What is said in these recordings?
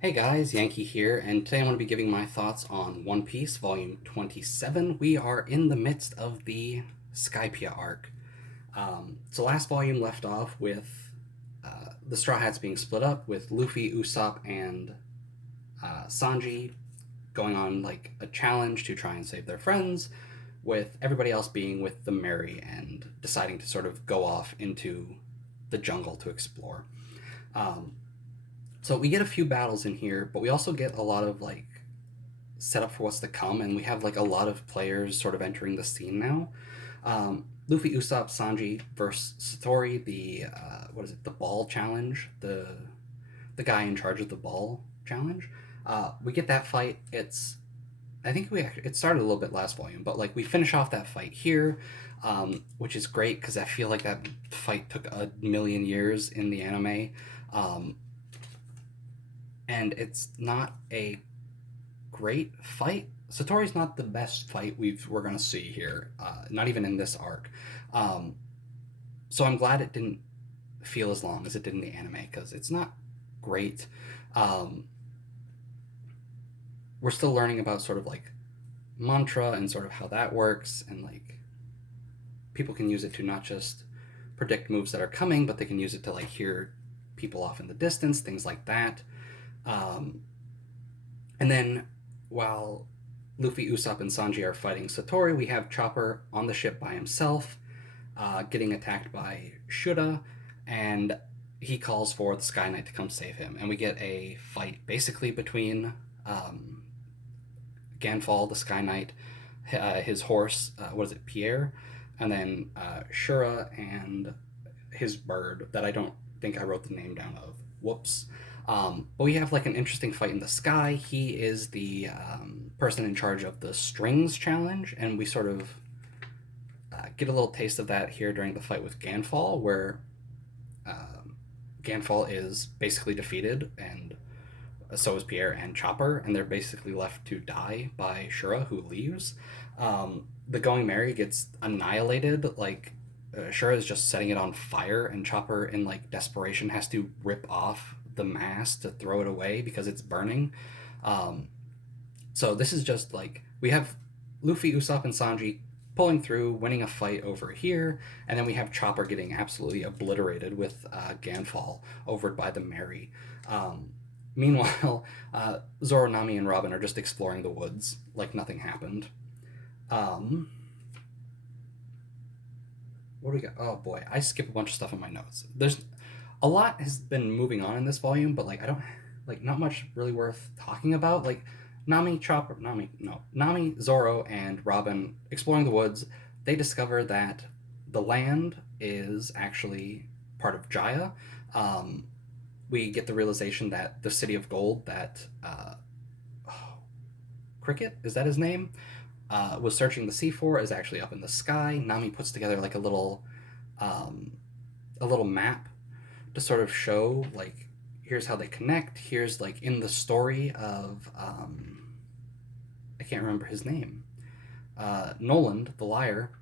Hey guys, Yankee here, and today I'm going to be giving my thoughts on One Piece Volume 27. We are in the midst of the Skypiea arc. So last volume left off with the Straw Hats being split up, with Luffy, Usopp, and Sanji going on like a challenge to try and save their friends, with everybody else being with the Merry and deciding to sort of go off into the jungle to explore. Um, so we get a few battles in here, but we also get a lot of like setup for what's to come, and we have like a lot of players sort of entering the scene now. Luffy, Usopp, Sanji versus Satori, the what is it? The ball challenge, the guy in charge of the ball challenge. We get that fight. I think it started a little bit last volume, but like we finish off that fight here, which is great because I feel like that fight took a million years in the anime. Um, and it's not a great fight. Satori's not the best fight we're gonna see here, not even in this arc. Um, so I'm glad it didn't feel as long as it did in the anime because it's not great. Um, we're still learning about sort of like mantra and sort of how that works, and like people can use it to not just predict moves that are coming, but they can use it to like hear people off in the distance, things like that. Um, and then while Luffy, Usopp, and Sanji are fighting Satori, we have Chopper on the ship by himself, getting attacked by Shura, and he calls for the Sky Knight to come save him. And we get a fight basically between Ganfall, the Sky Knight, his horse, what is it, Pierre, and then Shura and his bird that I don't think I wrote the name down of. Whoops. But we have like an interesting fight in the sky. He is the person in charge of the strings challenge, and we sort of get a little taste of that here during the fight with Ganfall, where Ganfall is basically defeated, and so is Pierre and Chopper, and they're basically left to die by Shura, who leaves. The Going Merry gets annihilated. Like Shura is just setting it on fire, and Chopper, in like desperation, has to rip off the mast to throw it away because it's burning. Um, so this is just like we have Luffy, Usopp, and Sanji pulling through, winning a fight over here, and then we have Chopper getting absolutely obliterated with Ganfall over by the Merry. Meanwhile, Zoro, Nami, and Robin are just exploring the woods like nothing happened. Um, what do we got? Oh boy, I skip a bunch of stuff in my notes. There's a lot has been moving on in this volume, but like I don't like not much really worth talking about. Like Nami, Zoro, and Robin exploring the woods. They discover that the land is actually part of Jaya. Um, we get the realization that the city of gold that oh, Cricket, is that his name, was searching the sea for is actually up in the sky. Nami puts together like um, a little map to sort of show like here's how they connect. Here's like in the story of I can't remember his name. Noland, the liar,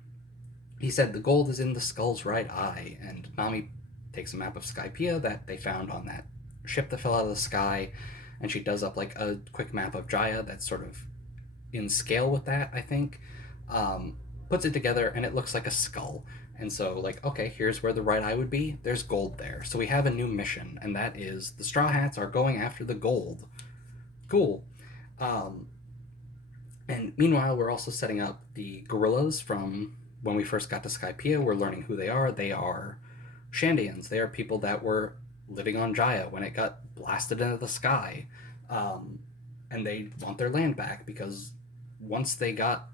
he said the gold is in the skull's right eye, and Nami takes a map of Skypiea that they found on that ship that fell out of the sky, and she does up like a quick map of Jaya that's sort of in scale with that, I think. Puts it together, and it looks like a skull. And so, like, okay, here's where the right eye would be. There's gold there. So we have a new mission, and that is the Straw Hats are going after the gold. Cool. Um, and meanwhile, we're also setting up the gorillas from when we first got to Skypiea. We're learning who they are. They are Shandians. They are people that were living on Jaya when it got blasted into the sky. Um, and they want their land back because once they got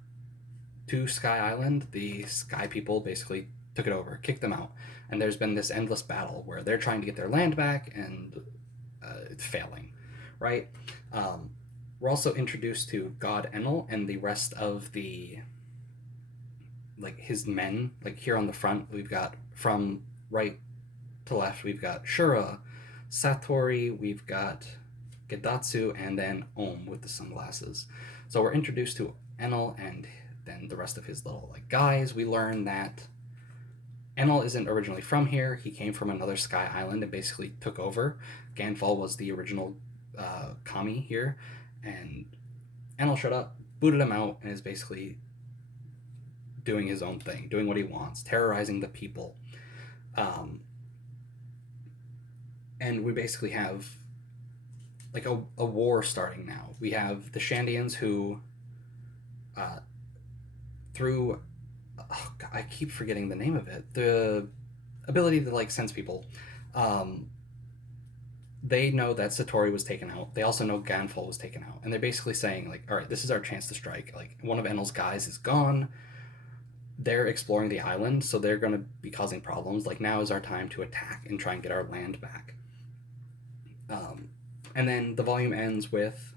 to Sky Island, the Sky people basically took it over, kicked them out. And there's been this endless battle where they're trying to get their land back and it's failing, right? Um, we're also introduced to God Enel and the rest of the like his men. Like here on the front, we've got from right to left, we've got Shura, Satori, we've got Gedatsu, and then Om with the sunglasses. So we're introduced to Enel and then the rest of his little like guys. We learn that Enel isn't originally from here. He came from another sky island and basically took over. Ganfall was the original Kami here, and Enel showed up, booted him out, and is basically doing his own thing, doing what he wants, terrorizing the people. Um, and we basically have like a war starting now. We have the Shandians who, uh, through, oh God, I keep forgetting the name of it, the ability to like sense people. Um, they know that Satori was taken out. They also know Ganfol was taken out, and they're basically saying like, all right, this is our chance to strike. Like one of Enel's guys is gone. They're exploring the island, so they're going to be causing problems. Like now is our time to attack and try and get our land back. Um, and then the volume ends with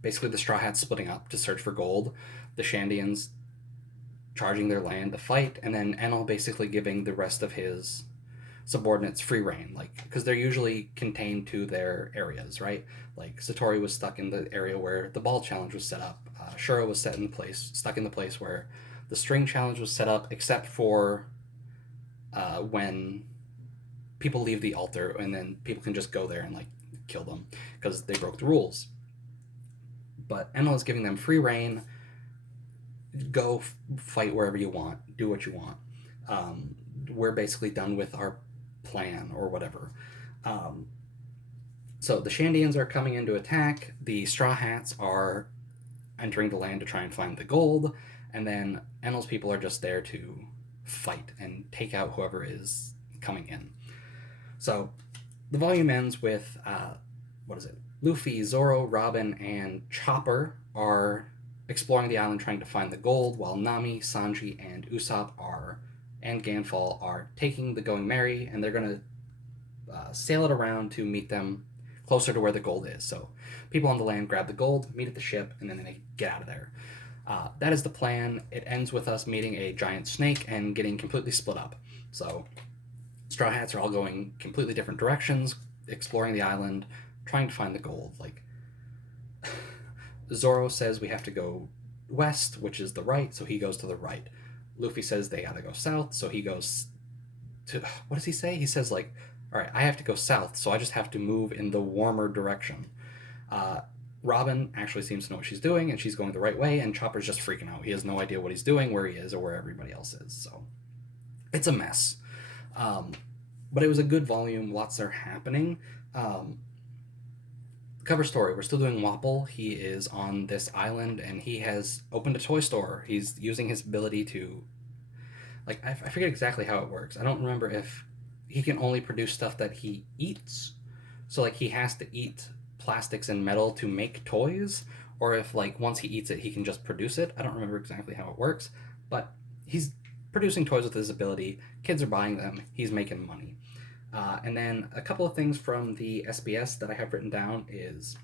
basically the Straw Hats splitting up to search for gold, the Shandians charging their land to fight, and then Enel basically giving the rest of his subordinates free reign, like because they're usually contained to their areas, right? Like Satori was stuck in the area where the ball challenge was set up. Shura was stuck in the place where the string challenge was set up, except for when people leave the altar, and then people can just go there and like kill them because they broke the rules. But Enel is giving them free reign. Go fight wherever you want. Do what you want. We're basically done with our plan or whatever. Um, so the Shandians are coming in to attack. The Straw Hats are entering the land to try and find the gold, and then Enel's people are just there to fight and take out whoever is coming in. So the volume ends with what is it? Luffy, Zoro, Robin, and Chopper are exploring the island trying to find the gold, while Nami, Sanji, and Usopp and Ganfol are taking the Going Merry, and they're going to sail it around to meet them closer to where the gold is. So people on the land grab the gold, meet at the ship, and then they get out of there. That is the plan. It ends with us meeting a giant snake and getting completely split up. So Straw Hats are all going completely different directions, exploring the island, trying to find the gold. Like Zoro says we have to go west, which is the right, so he goes to the right. Luffy says they gotta go south, so he goes to, what does he say? He says like, all right, I have to go south, so I just have to move in the warmer direction. Uh, Robin actually seems to know what she's doing, and she's going the right way, and Chopper's just freaking out. He has no idea what he's doing, where he is, or where everybody else is. So it's a mess. Um, but it was a good volume. Lots are happening. Um, Cover story. We're still doing Wapol. He is on this island, and he has opened a toy store. He's using his ability to, like, I forget exactly how it works. I don't remember if he can only produce stuff that he eats. So, like, he has to eat plastics and metal to make toys, or if, like, once he eats it, he can just produce it. I don't remember exactly how it works, but he's producing toys with his ability. Kids are buying them. He's making money. And then a couple of things from the SBS that I have written down is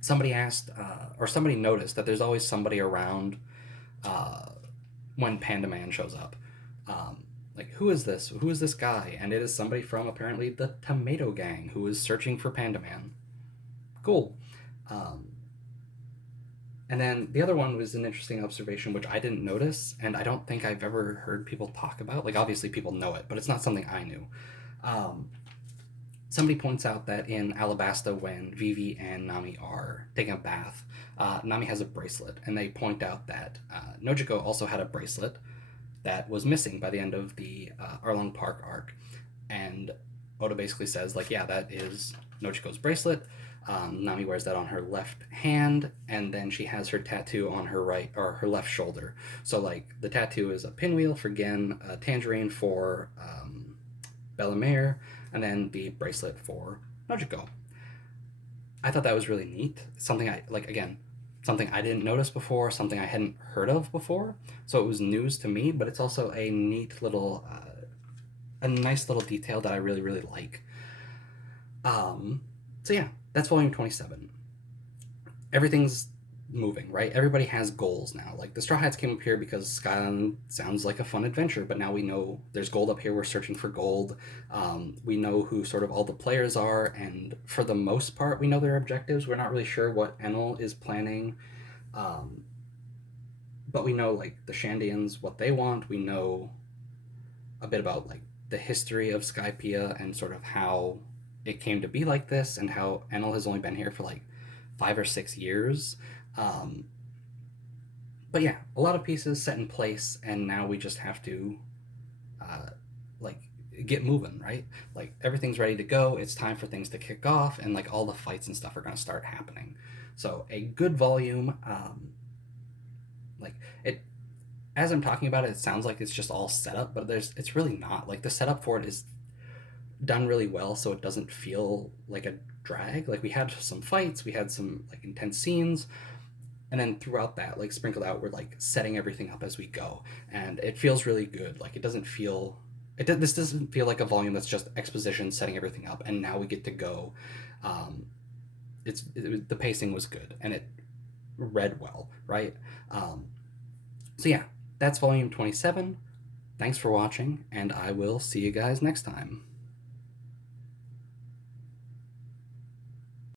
somebody asked, or somebody noticed that there's always somebody around uh, when Panda Man shows up. Like, who is this? Who is this guy? And it is somebody from apparently the Tomato Gang who is searching for Panda Man. Cool. Um, and then the other one was an interesting observation, which I didn't notice, and I don't think I've ever heard people talk about. Like, obviously, people know it, but it's not something I knew. Um, Somebody points out that in Alabasta, when Vivi and Nami are taking a bath, Nami has a bracelet, and they point out that Nojiko also had a bracelet that was missing by the end of the Arlong Park arc. And Oda basically says, like, yeah, that is Nojiko's bracelet. Nami wears that on her left hand, and then she has her tattoo on her right or her left shoulder. So, like, the tattoo is a pinwheel for Gen, a tangerine for Bellemere, and then the bracelet for Nojiko. I thought that was really neat. Something I, like, again, something I didn't notice before, something I hadn't heard of before. So it was news to me, but it's also a neat little, a nice little detail that I really, really like. So yeah, that's volume 27. Everything's moving, right? Everybody has goals now. Like, the Straw Hats came up here because Skyline sounds like a fun adventure, but now we know there's gold up here. We're searching for gold. We know who sort of all the players are, and for the most part, we know their objectives. We're not really sure what Enel is planning, um, but we know, like, the Shandians, what they want. We know a bit about, like, the history of Skypiea and sort of how it came to be like this and how Enel has only been here for like 5 or 6 years. Um, but yeah, a lot of pieces set in place, and now we just have to uh, like get moving, right? Like everything's ready to go. It's time for things to kick off, and like all the fights and stuff are going to start happening. So a good volume, like it. As I'm talking about it, it sounds like it's just all set up, but it's really not. Like the setup for it is done really well, so it doesn't feel like a drag. Like we had some fights, we had some like intense scenes, and then throughout that, like sprinkled out, we're like setting everything up as we go, and it feels really good. Like it doesn't feel this doesn't feel like a volume that's just exposition setting everything up and now we get to go. um, the pacing was good and it read well, right? um, so yeah, that's volume 27. Thanks for watching, and I will see you guys next time.